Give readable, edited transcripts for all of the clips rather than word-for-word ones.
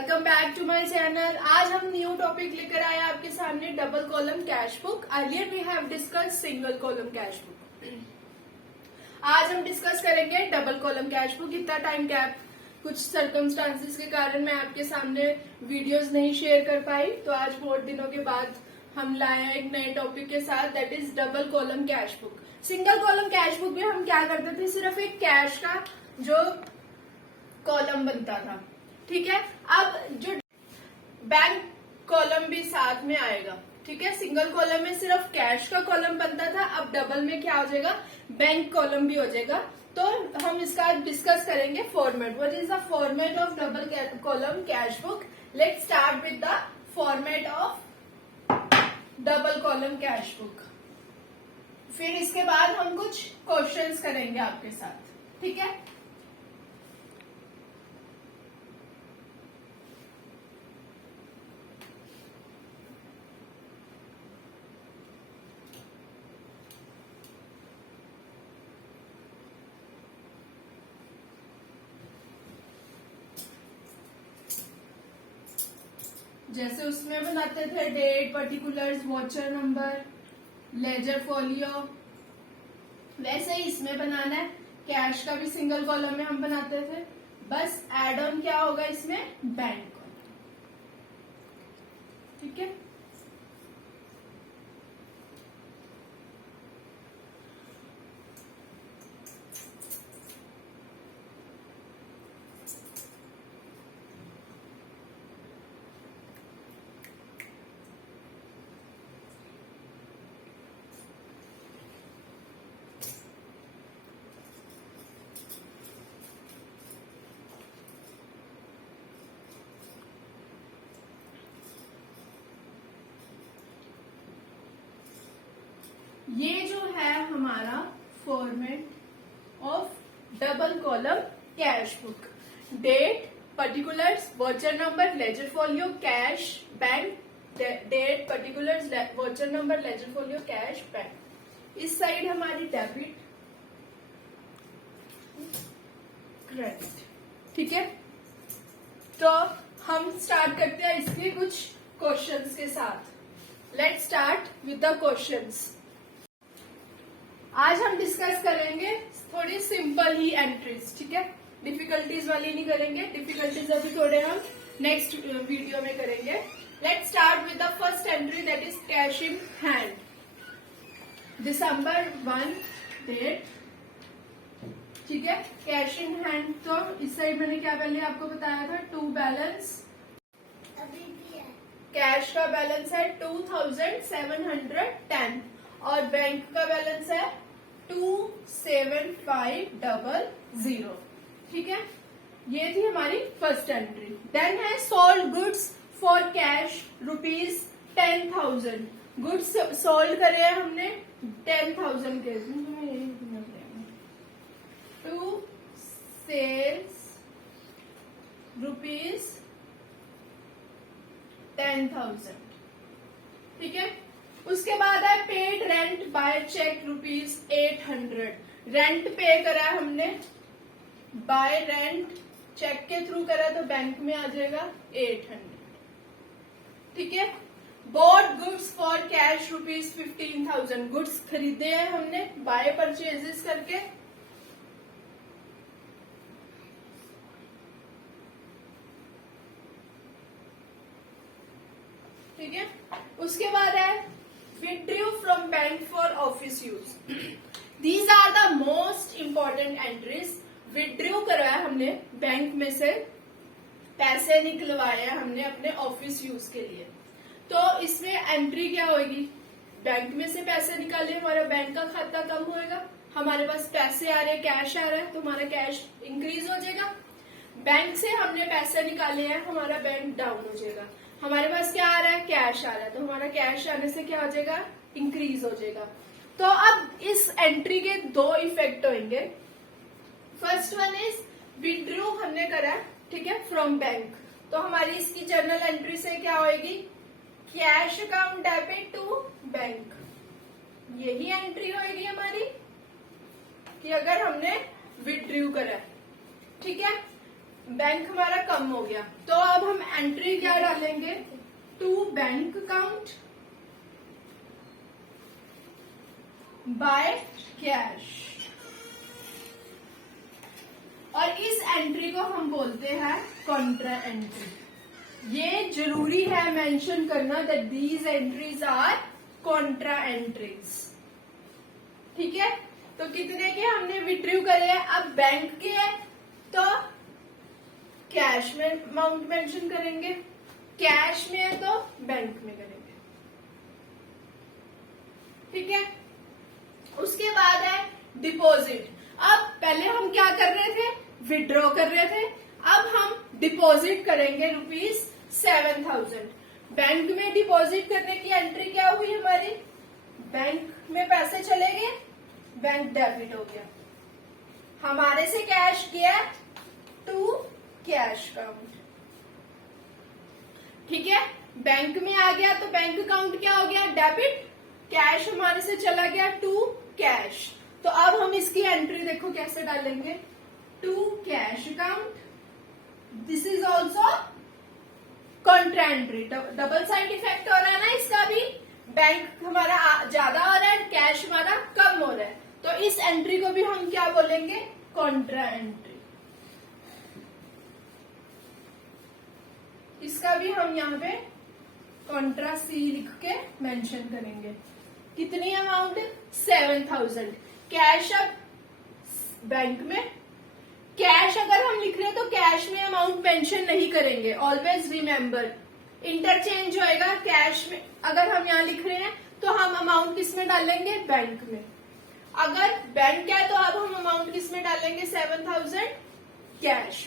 Welcome back to my channel. आज हम new topic लेकर आए आपके सामने, double column cash book. Earlier we have discuss single column cash book. आज हम डिस्कस करेंगे डबल कॉलम कैश बुक। इतना टाइम गैप कुछ सर्कमस्टांसेस के कारण मैं आपके सामने वीडियोस नहीं शेयर कर पाई, तो आज बहुत दिनों के बाद हम लाए हैं एक नए टॉपिक के साथ, that is double column cash book. Single column cash book में हम क्या करते थे, सिर्फ एक कैश का जो कॉलम बनता था, ठीक है। अब जो बैंक कॉलम भी साथ में आएगा, ठीक है। सिंगल कॉलम में सिर्फ कैश का कॉलम बनता था, अब डबल में क्या हो जाएगा, बैंक कॉलम भी हो जाएगा। तो हम इसका डिस्कस करेंगे format. What is the format of double column cash book. Let's start with the format of double column cash book. फिर इसके बाद हम कुछ क्वेश्चंस करेंगे आपके साथ, ठीक है। जैसे उसमें बनाते थे date, particulars, voucher number, ledger folio, वैसे ही इसमें बनाना है। कैश का भी सिंगल कॉलम में हम बनाते थे, बस एड ऑन क्या होगा इसमें, बैंक कॉलम, ठीक है। ये जो है हमारा format of double column cash book. Date, particulars, voucher number, ledger folio, cash, bank. Date, particulars, voucher number, ledger folio, cash, bank. इस साइड हमारी डेबिट, क्रेडिट, ठीक है। तो हम स्टार्ट करते हैं इसके कुछ क्वेश्चंस के साथ। Let's start with the questions. आज हम डिस्कस करेंगे थोड़ी सिंपल ही एंट्रीज, ठीक है। डिफिकल्टीज वाली नहीं करेंगे, डिफिकल्टीज अभी थोड़े हम नेक्स्ट वीडियो में करेंगे। Let's start with the first entry, that is cash in hand. December 1 date, ठीक है। कैश इन हैंड, तो इस साइड मैंने क्या पहले आपको बताया था, टू बैलेंस। अभी भी है। कैश का बैलेंस है 2710 और बैंक का बैलेंस है 27500, ठीक है। ये थी हमारी फर्स्ट एंट्री। देन है sold goods for cash ₹10,000। Goods sold करे हैं हमने 10,000 के, टू सेल्स ₹10,000, ठीक है। उसके बाद है paid rent by cheque ₹800। Rent pay करा है हमने, बाय रेंट चेक के थ्रू करा तो बैंक में आ जाएगा 800, ठीक है। Bought goods for cash ₹15,000। Goods खरीदे हैं हमने बाय परचेजेस करके, ठीक है। उसके बाद है withdrew from bank for office use. These are the most important entries. withdrew करवाया हमने बैंक में से, पैसे निकलवाए हमने अपने ऑफिस यूज के लिए। तो इसमें एंट्री क्या होगी, बैंक में से पैसे निकाले, हमारा बैंक का खाता कम होएगा, हमारे पास पैसे आ रहे हैं, कैश आ रहा है, तो हमारा कैश इंक्रीज हो जाएगा। बैंक से हमने पैसे निकाले हैं, हमारा बैंक डाउन हो जाएगा। हमारे पास क्या आ रहा है, कैश आ रहा है, तो हमारा कैश आने से क्या हो जाएगा, इंक्रीज हो जाएगा। तो अब इस एंट्री के दो इफेक्ट होंगे। फर्स्ट वन इज विड्रू हमने करा, ठीक है, फ्रॉम बैंक, तो हमारी इसकी जर्नल एंट्री से क्या होएगी, cash account debit to bank. यही एंट्री होएगी हमारी कि अगर हमने विड्रू करा, ठीक है। बैंक हमारा कम हो गया, तो अब हम एंट्री क्या डालेंगे, to bank account by cash, और इस एंट्री को हम बोलते हैं कॉन्ट्रा एंट्री। ये जरूरी है मेंशन करना that these entries are contra entries. ठीक है, तो कितने के हमने विड्रू करे हैं, अब बैंक के है तो कैश में अमाउंट मेंशन करेंगे, कैश में है तो बैंक में करेंगे। ठीक है, उसके बाद है डिपॉजिट। अब पहले हम क्या कर रहे थे, विड्रॉ कर रहे थे, अब हम डिपॉजिट करेंगे ₹7,000। बैंक में डिपॉजिट करने की एंट्री क्या हुई हमारी, बैंक में पैसे चले गए, बैंक डेबिट हो गया, हमारे से कैश गया टू कैश अकाउंट। ठीक है, बैंक में आ गया तो बैंक अकाउंट क्या हो गया, डेबिट, कैश हमारे से चला गया टू कैश। तो अब हम इसकी एंट्री देखो कैसे डालेंगे, to cash account, this is also contra entry. Double side effect हो रहा है ना इसका भी, बैंक हमारा ज्यादा हो रहा है, कैश हमारा कम हो रहा है, तो इस एंट्री को भी हम क्या बोलेंगे, कॉन्ट्रा एंट्री। इसका भी हम यहाँ पे कॉन्ट्रा सी लिख के मेंशन करेंगे। कितनी अमाउंट, 7,000। कैश अब बैंक में, कैश अगर हम लिख रहे हैं तो कैश में अमाउंट मेंशन नहीं करेंगे, ऑलवेज रिमेम्बर, इंटरचेंज होएगा। कैश में अगर हम यहाँ लिख रहे हैं तो हम अमाउंट किस में डालेंगे, बैंक में। अगर बैंक है तो अब हम अमाउंट किस में डालेंगे, 7,000 कैश।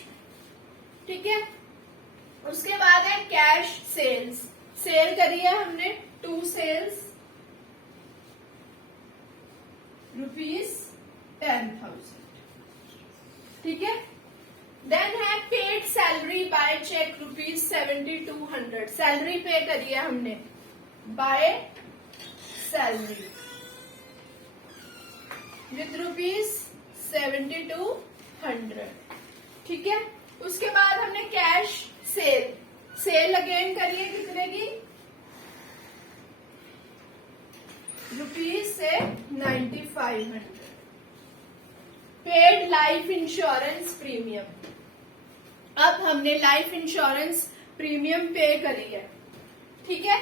ठीक है, उसके बाद है कैश सेल्स। सेल करी है हमने टू सेल्स ₹10,000। ठीक है, देन है paid salary by cheque ₹7,200। Salary pay करी है हमने बाय सैलरी विथ ₹7,200। ठीक है, उसके बाद हमने कैश सेल, सेल अगेन करिए कितने की, ₹9,500। पेड लाइफ इंश्योरेंस प्रीमियम, अब हमने लाइफ इंश्योरेंस प्रीमियम पे करी है। ठीक है,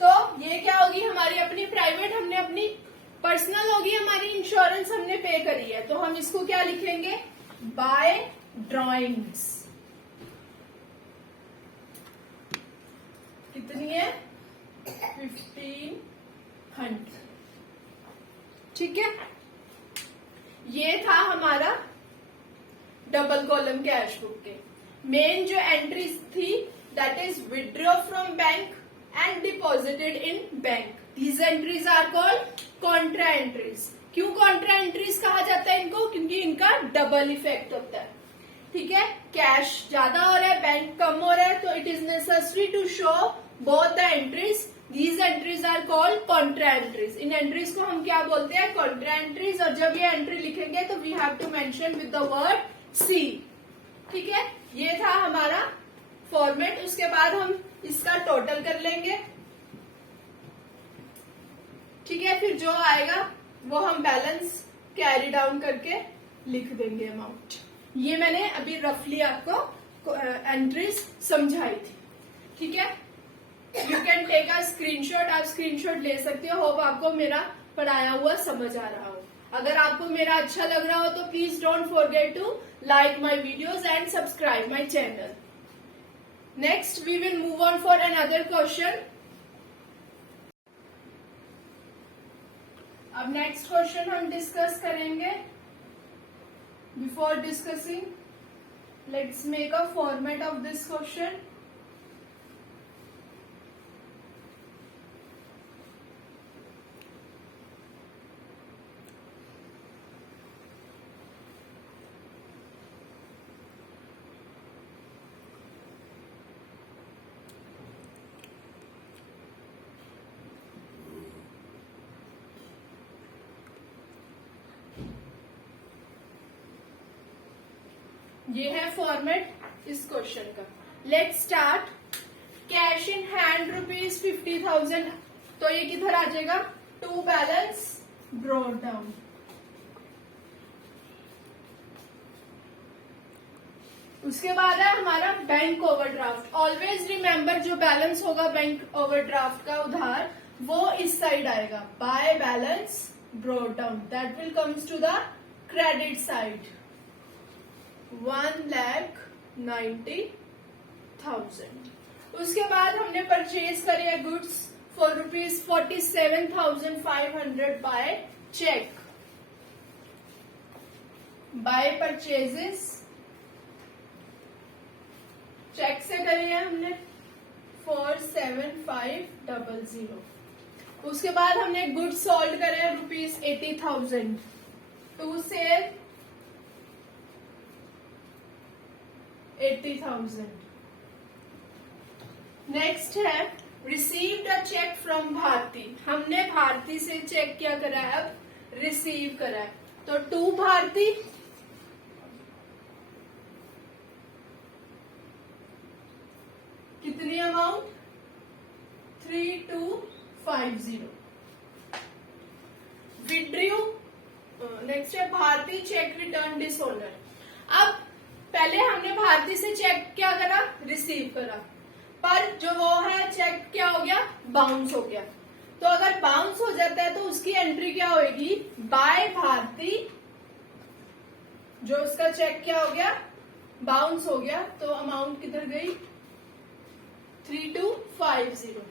तो ये क्या होगी, हमारी अपनी प्राइवेट, हमने अपनी पर्सनल होगी हमारी इंश्योरेंस, हमने पे करी है, तो हम इसको क्या लिखेंगे, बाय ड्रॉइंग्स। कितनी है, 1,500। ठीक है, ये था हमारा डबल कॉलम कैश बुक के मेन जो एंट्रीज थी, that is withdraw from bank and deposited in bank. These entries are called contra entries. क्यों कॉन्ट्रा एंट्रीज कहा जाता है इनको, क्योंकि इनका डबल इफेक्ट होता है। ठीक है, कैश ज्यादा हो रहा है, बैंक कम हो रहा है, तो it is necessary to show both the entries. These entries are called contra entries. इन एंट्रीज को हम क्या बोलते हैं, कॉन्ट्रा एंट्रीज। और जब ये एंट्री लिखेंगे तो we have to mention with the word C. ठीक है, ये था हमारा फॉर्मेट। उसके बाद हम इसका टोटल कर लेंगे। ठीक है, फिर जो आएगा वो हम बैलेंस कैरी डाउन करके लिख देंगे अमाउंट। ये मैंने अभी रफली आपको एंट्रीज समझाई थी। ठीक है, you can take a screenshot, आप स्क्रीनशॉट ले सकते हो। होप आपको मेरा पढ़ाया हुआ समझ आ रहा हो। अगर आपको मेरा अच्छा लग रहा हो तो please don't forget to like my videos and subscribe my channel. Next we will move on for another question. अब नेक्स्ट क्वेश्चन हम डिस्कस करेंगे। Before discussing, let's make a format of this question. ये है format इस question का। Let's start. Cash in hand ₹50,000, तो ये किधर आ जाएगा? To balance brought down. उसके बाद है हमारा बैंक ओवरड्राफ्ट। ऑलवेज रिमेम्बर, जो बैलेंस होगा बैंक ओवरड्राफ्ट का उधार, वो इस साइड आएगा। By balance brought down, that will comes to the credit side. 1,90,000। उसके बाद हमने परचेज करे है goods for ₹47,500 by cheque. By purchases cheque से करी है हमने 47500। उसके बाद हमने गुड सोल्ड करे ₹80,000 टू सेल 80,000। नेक्स्ट है received a cheque from Bharti. हमने भारती से चेक क्या करा है? अब रिसीव करा है, तो टू भारती कितनी अमाउंट? 3250। विड्रू। नेक्स्ट है भारती चेक रिटर्न डिसऑर्डर। अब पहले हमने भारती से चेक क्या करा? रिसीव करा, पर जो वो है चेक क्या हो गया? बाउंस हो गया। तो अगर बाउंस हो जाता है तो उसकी एंट्री क्या होगी? बाय भारती। जो उसका चेक क्या हो गया? बाउंस हो गया, तो अमाउंट किधर गई? 3250।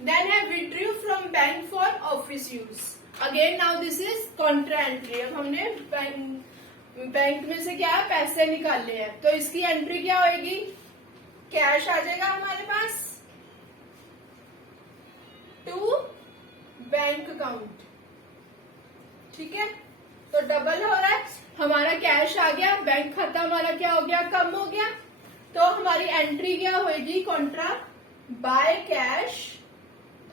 देन है withdrew from bank for office use. Again now this is Contra entry. अब हमने बैंक में से क्या है? पैसे निकाले हैं, तो इसकी एंट्री क्या होगी? कैश आ जाएगा हमारे पास टू बैंक अकाउंट। ठीक है, तो डबल हो रहा है। हमारा कैश आ गया, बैंक खाता हमारा क्या हो गया? कम हो गया। तो हमारी एंट्री क्या होगी? Contra by cash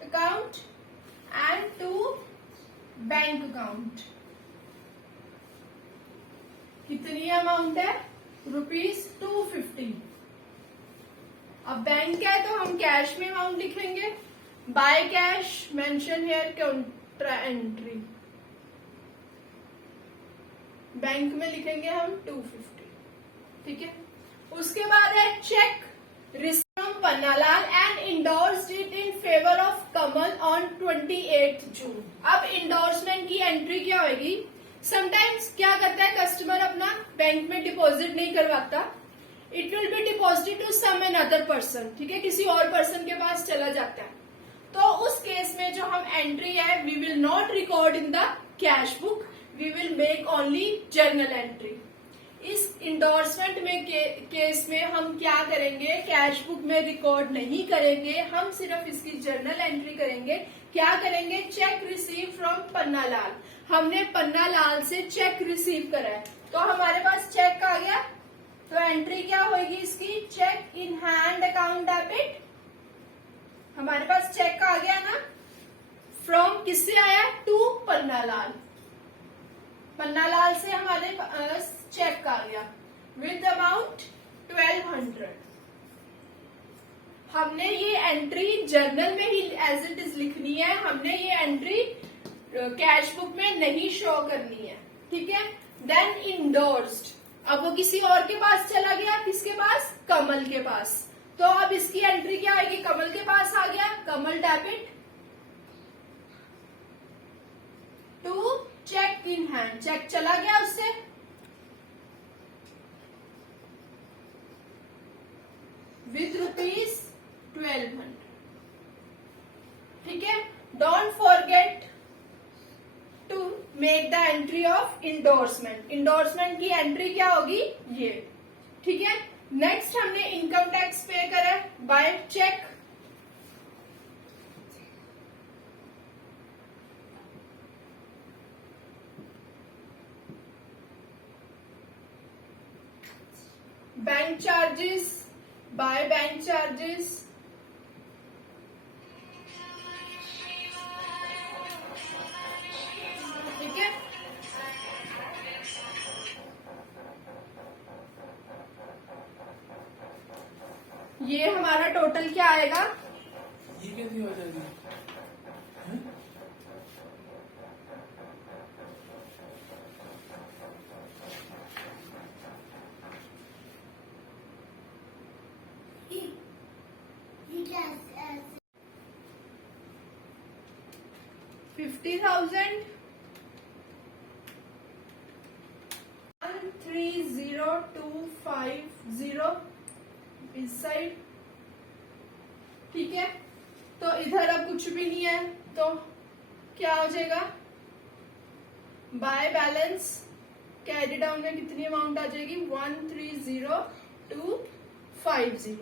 account and to bank account. कितनी अमाउंट है? ₹250। अब बैंक है तो हम कैश में अमाउंट लिखेंगे। By cash mention here Contra entry. Bank में लिखेंगे हम 250। ठीक है, उसके बाद है check received from Pannalal and endorsed it in favour of Kamal on 28 जून। अब इंडोर्समेंट की एंट्री क्या होगी? समटाइम्स क्या करता है कस्टमर, अपना बैंक में डिपॉजिट नहीं करवाता, it will be deposited to some another person. ठीक है, किसी और पर्सन के पास चला जाता है, तो उस केस में जो हम एंट्री है, we will not record in the cash book, we will make only journal entry. इस इंडोर्समेंट में केस में हम क्या करेंगे? कैश बुक में रिकॉर्ड नहीं करेंगे, हम सिर्फ इसकी जर्नल एंट्री करेंगे। क्या करेंगे? Check receive from Pannalal. हमने पन्नालाल से चेक रिसीव करा है, तो हमारे पास चेक आ गया, तो एंट्री क्या होगी इसकी? Cheque in hand account debit. हमारे पास चेक आ गया ना, फ्रॉम किससे आया? टू पन्नालाल। पन्नालाल से हमारे पास चेक आ गया विद अमाउंट 1200। हमने ये एंट्री जर्नल में ही एज इट इज लिखनी है, हमने ये एंट्री कैश बुक में नहीं शो करनी है। ठीक है, देन इंडोर्स्ड। अब वो किसी और के पास चला गया, किसके पास? कमल के पास। तो अब इसकी एंट्री क्या आएगी? कमल के पास आ गया, Kamal debit to cheque in hand. Cheque चला गया उससे, विथ ₹1200। ठीक है, don't forget to make the entry of endorsement. Endorsement की एंट्री क्या होगी? ये। ठीक है, नेक्स्ट हमने इनकम टैक्स पे करा by cheque. Bank charges by bank charges. ठीक है, ये हमारा टोटल क्या आएगा? ये कैसी हो जाएगी? हैं? ये क्या ऐसे 50,000 130,250 इस साइड, ठीक है। तो इधर अब कुछ भी नहीं है, तो क्या हो जाएगा? बाय बैलेंस कैरी डाउन में कितनी अमाउंट आ जाएगी? 130,250।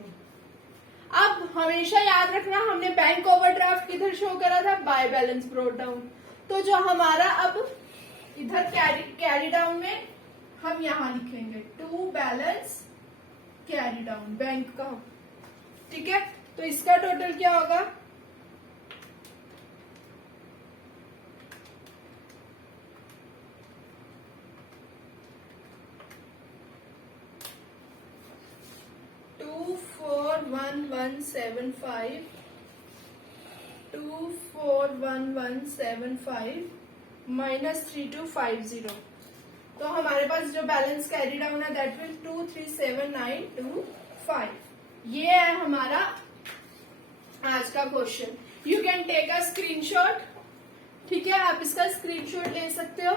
अब हमेशा याद रखना, हमने बैंक ओवरड्राफ्ट किधर शो करा था? Bye balance brought down. तो जो हमारा अब इधर कैरी डाउन में हम यहां लिखेंगे to balance carry down bank का, ठीक है। तो इसका टोटल क्या होगा? $241,175 माइनस 3250। तो हमारे पास जो बैलेंस कैरी डाउन है दैट विल 237,925। ये है हमारा आज का question. You can take a screenshot, ठीक है, आप इसका स्क्रीनशॉट ले सकते हो।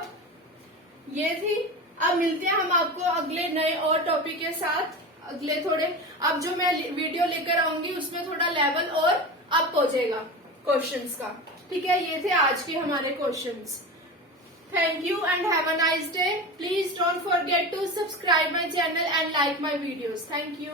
ये थी। अब मिलते हैं हम आपको अगले नए और टॉपिक के साथ। अगले थोड़े अब जो मैं वीडियो लेकर आऊंगी उसमें थोड़ा लेवल और अप हो जाएगा क्वेश्चंस का, ठीक है। ये थे आज के हमारे questions. Thank you and have a nice day. Please don't forget to subscribe my channel and like my videos. Thank you.